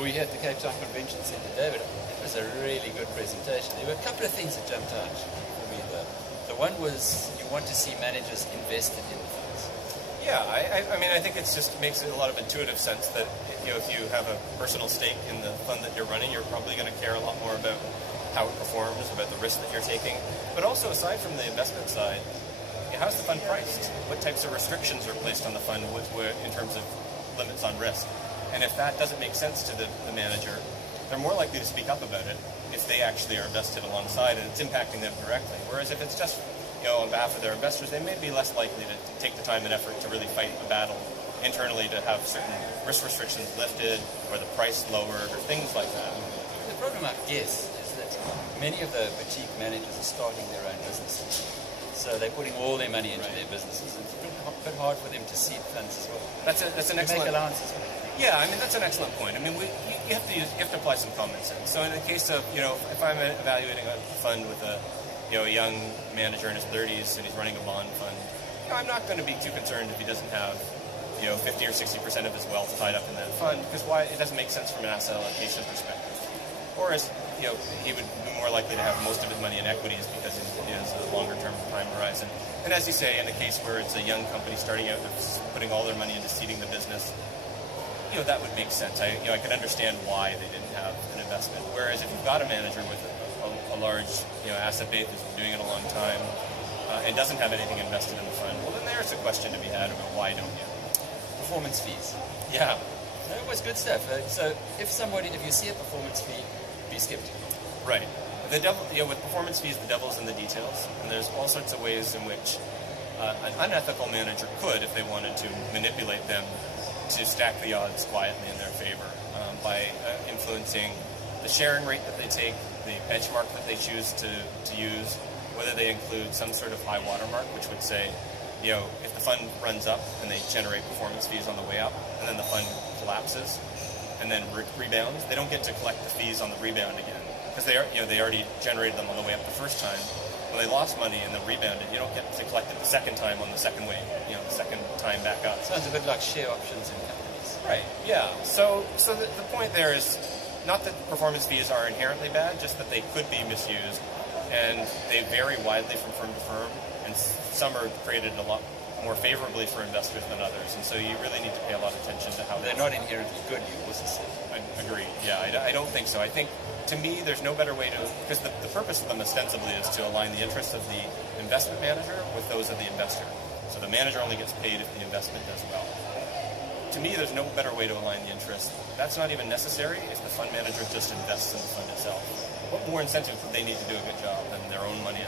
were here at the Cape Town Convention Centre, David. It was a really good presentation. There were a couple of things that jumped out for me, though. The one was you want to see managers invested in the funds. Yeah, I mean, I think it just makes a lot of intuitive sense that if you have a personal stake in the fund that you're running, you're probably going to care a lot more about how it performs, about the risk that you're taking. But also, aside from the investment side, how's the fund priced? What types of restrictions are placed on the fund in terms of limits on risk? And if that doesn't make sense to the manager, they're more likely to speak up about it if they actually are invested alongside and it's impacting them directly. Whereas if it's just on behalf of their investors, they may be less likely to take the time and effort to really fight the battle internally to have certain risk restrictions lifted or the price lowered or things like that. The problem, I guess, is that many of the boutique managers are starting their own businesses. So they're putting all their money into their businesses. It's a bit hard for them to seed funds as well. That's an excellent... Make allowances. Yeah, I mean, that's an excellent point. I mean, you have to apply some common sense. So in the case of, if I'm evaluating a fund with a young manager in his 30s and he's running a bond fund, I'm not going to be too concerned if he doesn't have 50 or 60% of his wealth tied up in that fund, because it doesn't make sense from an asset allocation perspective. Whereas, he would be more likely to have most of his money in equities because he has a longer-term time horizon. And as you say, in a case where it's a young company starting out and putting all their money into seeding the business, that would make sense. I can understand why they didn't have an investment. Whereas if you've got a manager with a large asset base that's been doing it a long time and doesn't have anything invested in the fund, well, then there's a question to be had about why don't you? Performance fees. Yeah. That was good stuff. So if you see a performance fee, be skeptical. Right. With performance fees, the devil's in the details, and there's all sorts of ways in which an unethical manager could, if they wanted to, manipulate them to stack the odds quietly in their favor by influencing the sharing rate that they take, the benchmark that they choose to use, whether they include some sort of high watermark, which would say, if the fund runs up and they generate performance fees on the way up, and then the fund collapses and then rebounds, they don't get to collect the fees on the rebound again because they already generated them on the way up the first time. When they lost money and then rebounded, you don't get to collect it the second time on the second wave, the second time back up. Sounds a bit like share options in companies. Right, yeah. So the point there is not that performance fees are inherently bad, just that they could be misused, and they vary widely from firm to firm, and some are created a lot more favorably for investors than others, and so you really need to pay a lot of attention to how they're not inherently good, you also said. I agree, yeah. I don't think so. I think, to me, there's no better way to, because the purpose of them ostensibly is to align the interests of the investment manager with those of the investor. So the manager only gets paid if the investment does well. To me, there's no better way to align the interests. That's not even necessary if the fund manager just invests in the fund itself. What more incentive would they need to do a good job than their own money